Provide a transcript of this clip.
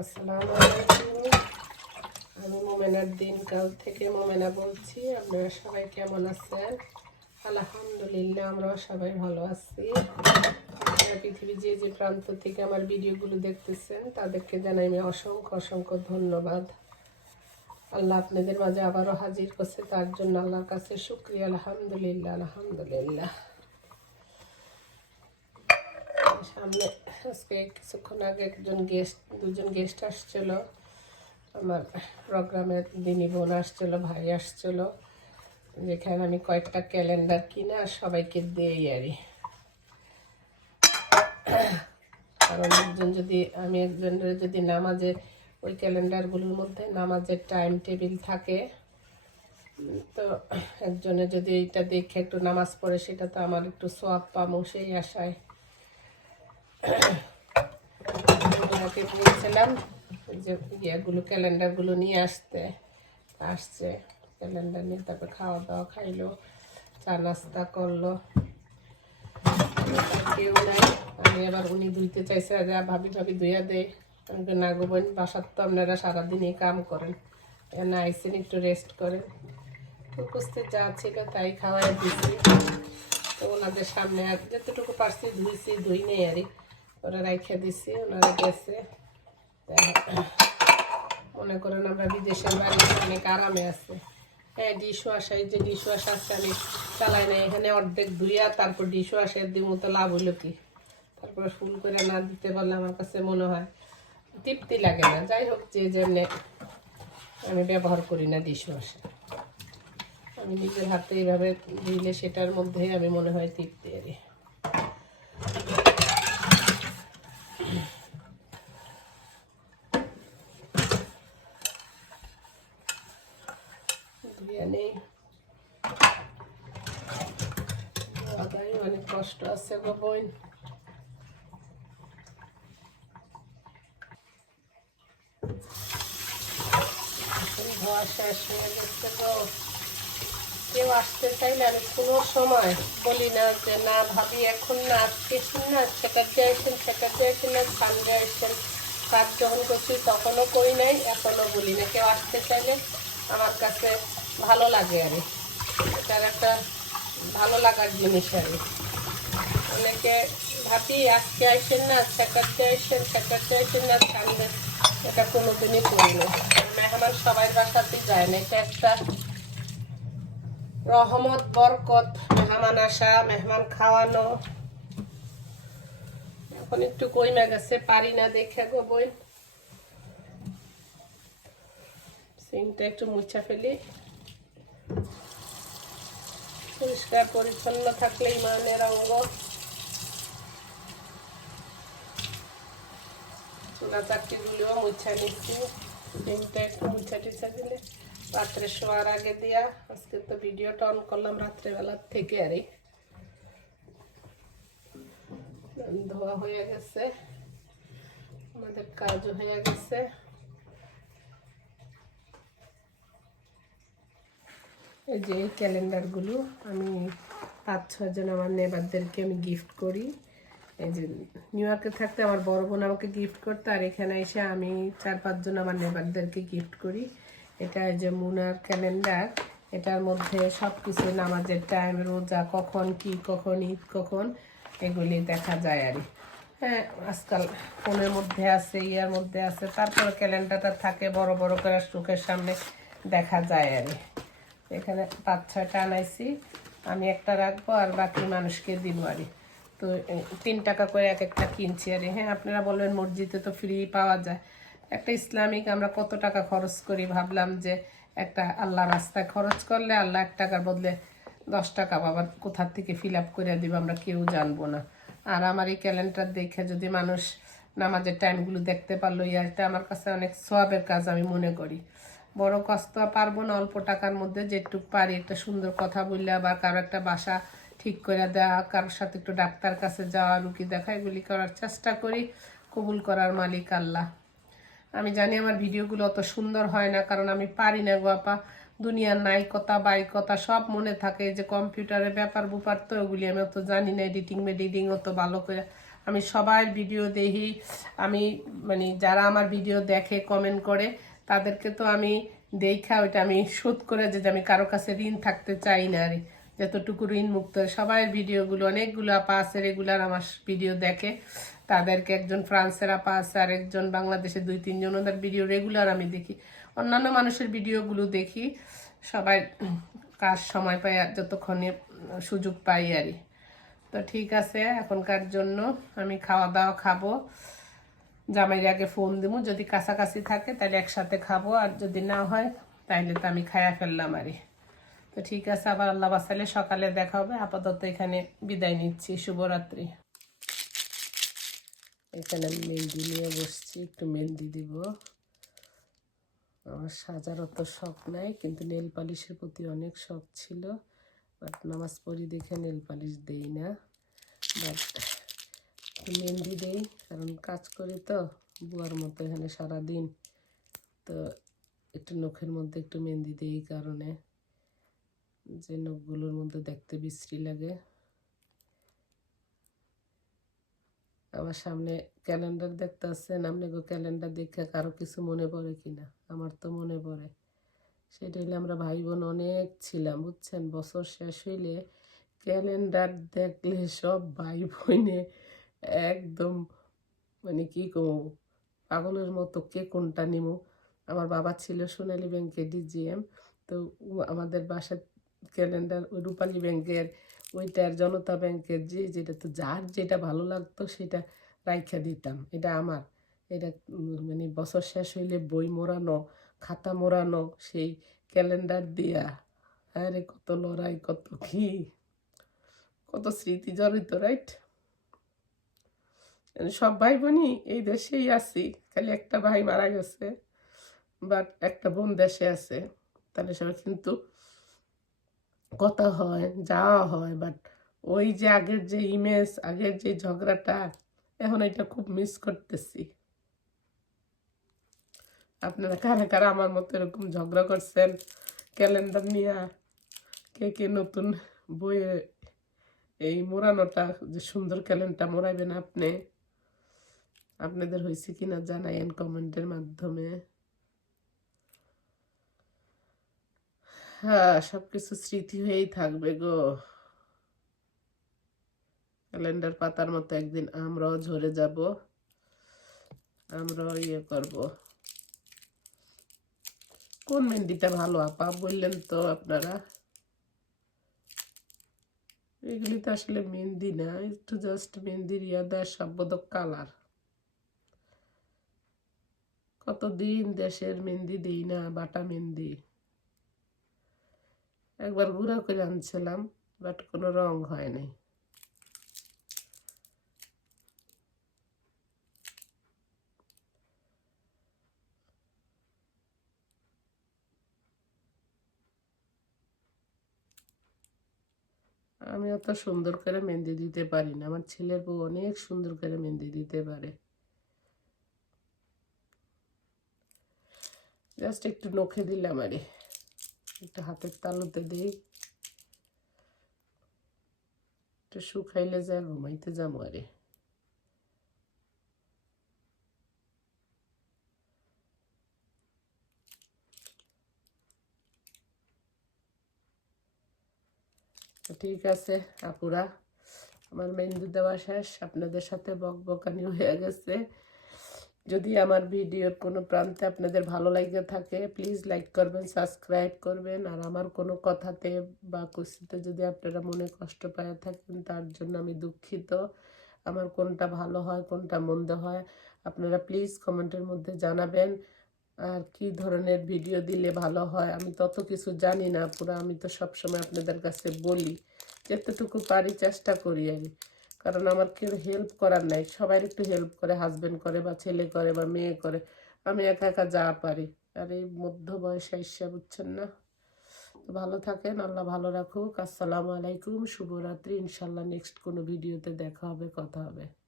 আসসালামু আলাইকুম। আমি মোমেনার দিনকাল থেকে মোমেনা বলছি, আপনারা সবাই কেমন আছেন? আলহামদুলিল্লাহ, আমরাও সবাই ভালো আছি। সারা পৃথিবী যে যে প্রান্ত থেকে আমার ভিডিওগুলো দেখতেছেন, তাদেরকে জানাই আমি অসংখ্য অসংখ্য ধন্যবাদ। আল্লাহ আপনাদের মাঝে আবারও হাজির করছে, তার জন্য আল্লাহর কাছে শুক্রিয়া। আলহামদুলিল্লাহ আলহামদুলিল্লাহ। সামনে আজকে কিছুক্ষণ আগে একজন গেস্ট দুজন গেস্ট আসছিল। আমার প্রোগ্রামের দিনী বোন আসছিল, ভাই আসছিল। যেখানে আমি কয়েকটা ক্যালেন্ডার কিনে আর সবাইকে দিই আরই কারণ একজন যদি, আমি একজনের যদি নামাজে, ওই ক্যালেন্ডারগুলোর মধ্যে নামাজের টাইম টেবিল থাকে, তো একজনে যদি এইটা দেখে একটু নামাজ পড়ে, সেটা তো আমার একটু সোয়াব পামো সেই আশায়। ওনাকে বলছিলাম যে ইয়েগুলো, ক্যালেন্ডারগুলো নিয়ে আসতে। আসছে, ক্যালেন্ডার নিয়ে তারপর খাওয়া দাওয়া খাইলো, চা নাস্তা করল। কেউ নাই। আমি আবার উনি ধুইতে চাইছে যে ভাবি ভাবি ধুইয়া দেয় আমি না গো বোন, বাসার তো আপনারা সারাদিনই কাম করেন। না আইসেন, একটু রেস্ট করেন। উপস্থে যা ছিল, তাই খাওয়াই দিছি। তো ওনাদের সামনে আর যতটুকু পারছি ধুইছি, ধুই নেই আরই ওরা রাইখা দিছি, ওনারা গেছে। মনে করেন আমরা বিদেশের বাড়িতে অনেক আরামে আছে। হ্যাঁ ডিশ ওয়াশার এই যে ডিশ ওয়াশ আছে, আমি চালাই না এখানে অর্ধেক ধুইয়া তারপর ডিশ ওয়াশের দিব তো লাভ হইল কি? তারপরে ফুল করে না দিতে পারলে আমার কাছে মনে হয় তৃপ্তি লাগে না। যাই হোক, যে যেমনি আমি ব্যবহার করি না ডিশ ওয়াশার আমি নিজের হাতে এইভাবে দিলে সেটার মধ্যে আমি মনে হয় তৃপ্তি আরি অনেক কষ্ট আছে গো বোন। কেউ আসতে চাইলে আমি কোনো সময় বলি না যে না ভাবি, এখন না আজকে না সেটাতে আসেন সেটাতে আসেন না সানডে আসেন, কাজ যখন করছি তখনও করি নাই, এখনও বলি না। কেউ আসতে চাইলে আমার কাছে ভালো লাগে আর এটার একটা ভালো লাগার জিনিস আর অনেকে ভাবি, আজকে আসেন না সেটাতে আসেন সেটাতে আসেন না সানডে এটা কোনো দিনই করি না। মেহমান সবাই বাসাতেই যায় না। এটা একটা রহমত, বরকত, মেহমান আসা, মেহমান খাওয়ানো। এখন একটু কইমা গেছে, পারি না দেখে গো বই। সিংটা একটু মুছা ফেলি। পরিষ্কার, পরিচ্ছন্ন থাকলে ইমানের অঙ্গ। চুলা চাকরিগুলিও মুছা নিচ্ছি। ডিমটা একটু মুছা টিছা দিলে রাত্রে শোয়ার আগে দিয়া। আজকে তো ভিডিওটা অন করলাম রাত্রেবেলার থেকে আরই। ধোয়া হয়ে গেছে। আমাদের কাজও হয়ে গেছে। এই যে ক্যালেন্ডারগুলো আমি পাঁচ ছজন আমার নেবারদেরকে আমি গিফট করি। এই যে নিউ ইয়র্কে থাকতে আমার বড় বোন আমাকে গিফট করতো আর এখানে এসে আমি চার পাঁচজন আমার নেবারদেরকে গিফট করি। এটা যে মুনার ক্যালেন্ডার। এটার মধ্যে সব কিছু নামাজের টাইম রোজা, কখন কি, কখন ঈদ, কখন, এগুলি দেখা যায় আর হ্যাঁ আজকাল ফোনের মধ্যে আছে, ইয়ার মধ্যে আছে, তারপর ক্যালেন্ডারটা থাকে বড় বড় করে চোখের সামনে দেখা যায় আর এখানে পাঁচ, ছয়টা আনাইছি। আমি একটা রাখব আর বাকি মানুষকে দিব আর তো তিন টাকা করে এক একটা কিনছি আর হ্যাঁ আপনারা বলবেন মসজিদে তো ফ্রি পাওয়া যায়। একটা ইসলামিক আমরা কত টাকা খরচ করি ভাবলাম যে একটা আল্লাহ রাস্তায় খরচ করলে আল্লাহ এক টাকার বদলে দশ টাকা বাবা কোথার থেকে ফিল আপ করে দিব আমরা কেউ জানব না। আর আমার এই ক্যালেন্ডার দেখে যদি মানুষ নামাজের টাইমগুলো দেখতে পারল এটা আমার কাছে অনেক সোয়াবের কাজ আমি মনে করি। বড় কষ্ট পারব না, অল্প টাকার মধ্যে যেটুক পারি একটা সুন্দর কথা বললে আবার কারও একটা বাসা ঠিক করে দেওয়া কারোর সাথে একটু ডাক্তার কাছে যাওয়া, রুগী দেখা, এগুলি করার চেষ্টা করি, কবুল করার মালিক আল্লাহ। আমি জানি আমার ভিডিওগুলো অত সুন্দর হয় না, কারণ আমি পারি না গো আপা। দুনিয়ার নায়িকতা বাইকতা সব মনে থাকে যে কম্পিউটারের ব্যাপার বুপার তো ওগুলি আমি অত জানি না, এডিটিং, মেডিটিং অত ভালো করে। আমি সবার ভিডিও দেখি, আমি মানে যারা আমার ভিডিও দেখে কমেন্ট করে তাদেরকে তো আমি দেখা, ওইটা আমি শোধ করে যে আমি কারও কাছে ঋণ থাকতে চাই না আর যতটুকু ঋণ মুক্ত, সবাই ভিডিওগুলো, অনেকগুলো আপা আছে, রেগুলার আমার ভিডিও দেখে। তাদেরকে একজন ফ্রান্সের আপা আছে আর একজন বাংলাদেশের দুই, তিনজন, ওদের ভিডিও রেগুলার আমি দেখি। অন্যান্য মানুষের ভিডিওগুলো দেখি, সবাই কাজ সময় পাই আর যতক্ষণে সুযোগ পাই আর তো ঠিক আছে, এখনকার জন্য আমি খাওয়া দাওয়া খাব। জামাইয়ের আগে ফোন দিব যদি কাছাকাছি থাকে তাহলে একসাথে খাব, আর যদি না হয় তাহলে তো আমি খায়া ফেললাম আরে। তো ঠিক আছে, আবার আল্লাহ বাসালে সকালে দেখা হবে, আপাতত এখানে বিদায় নিচ্ছি, শুভরাত্রি। এখানে আমি মেহেন্দি নিয়ে বসছি, একটু মেহেন্দি দিব। আমার সাজার অত শখ নাই, কিন্তু নেল পালিশের প্রতি অনেক শখ ছিল বাট নামাজ পড়ি দেখে নেল পালিশ দেই না। বাট মেহেন্দি দেই, কারণ কাজ করি তো, বুয়ার মতো এখানে সারাদিন। তো একটু নখের মধ্যে একটু মেহেন্দি দিই কারণে, যে নখগুলোর মধ্যে দেখতে বিশ্রী লাগে। আমার সামনে ক্যালেন্ডার দেখতে আসছেন, আপনি গো ক্যালেন্ডার দেখে কারও কিছু মনে পড়ে কিনা? আমার তো মনে পড়ে। সেটা হইলে আমরা ভাই বোন অনেক ছিলাম, বুঝছেন? বছর শেষ হইলে ক্যালেন্ডার দেখলে সব ভাই বোনে একদম মানে কি কমু, পাগলের মতো কে কোনটা নিমু? আমার বাবা ছিল সোনালী ব্যাংকে ডিজিএম তো আমাদের বাসার ক্যালেন্ডার ওই রূপালী ব্যাংকের, ওইটার জনতা ব্যাংকের যে যেটা, তো যার যেটা ভালো লাগতো সেটা রাইখা দিতাম। এটা আমার। এটা মানে বছর শেষ হইলে বই মোড়ানো, খাতা মোড়ানো, সেই ক্যালেন্ডার দিয়া। আরে কত লড়াই, কত কি, কত স্মৃতি জড়িত রাইট সব ভাই বোনই এই দেশেই আছি, খালি একটা ভাই মারা গেছে বাট একটা বোন দেশে আছে তাহলে সবাই কিন্তু কথা হয়, যাওয়া হয় বাট ওই যে আগের যে ইমেজ, আগের যে ঝগড়াটা, এখন এটা খুব মিস করতেছি। আপনারা কারা কারা আমার মতো এরকম ঝগড়া করছেন? ক্যালেন্ডার নিয়ে কে কে নতুন বইয়ে এই মোড়ানোটা, যে সুন্দর ক্যালেন্ডার মোড়াইবেন আপনি? আপনাদের হয়েছে কিনা জানাইন কমেন্টের মাধ্যমে। হ্যাঁ সবকিছু স্মৃতি হয়েই থাকবে গো। ক্যালেন্ডার পাতার মতো একদিন আমরাও ঝরে যাব। আমরাও ইয়ে করব। কোন মেহেন্দিটা ভালো, আপা? বললেন তো আপনারা। এগুলি তো আসলে মেহেন্দি না, একটু জাস্ট মেহেন্দির ইয়া দেয় সম্বোধক কালার কতদিন দেশের মেহেন্দি দিই না, বাটা মেহেন্দি? একবার গুঁড়া করে আনছিলাম বাট কোনো রং হয় নাই আমি অত সুন্দর করে মেহেন্দি দিতে পারি না। আমার ছেলের বউ অনেক সুন্দর করে মেহেন্দি দিতে পারে। জাস্ট একটু নখে দিলাম, আরে। একটু হাতের তালুতে দিই। একটু শুকাইলে যা, ঘুমাইতে যাব, আরে। ঠিক আছে, আপুরা। আমার মেহেন্দি দেওয়া শেষ, আপনাদের সাথে বক বকানি হয়ে গেছে। যদি আমার ভিডিওর কোনো প্রান্তে আপনাদের ভালো লাগে থাকে প্লিজ লাইক করবেন সাবস্ক্রাইব করবেন। আর আমার কোনো কথাতে বা কুস্তিতে যদি আপনারা মনে কষ্ট পায় থাকেন, তার জন্য আমি দুঃখিত। আমার কোনটা ভালো হয়, কোনটা মন্দ হয়, আপনারা প্লিজ কমেন্টের মধ্যে জানাবেন। আর কি ধরনের ভিডিও দিলে ভালো হয়, আমি তত কিছু জানি না, পুরো আমি তো সবসময় আপনাদের কাছে বলি। যতটুকু পারি চেষ্টা করি আমি। কারণ আমার কেউ হেল্প করার নাই। সবাই একটু হেল্প করে হাজবেন্ড করে বা ছেলে করে বা মেয়ে করে। আমি একা একা যা পারি। আর এই মধ্য বয়সে ইসা বুঝছেন না? ভালো থাকেন, আল্লাহ ভালো রাখুক। আসসালামু আলাইকুম, শুভরাত্রি। ইনশাল্লাহ নেক্সট কোনো ভিডিওতে দেখা হবে, কথা হবে।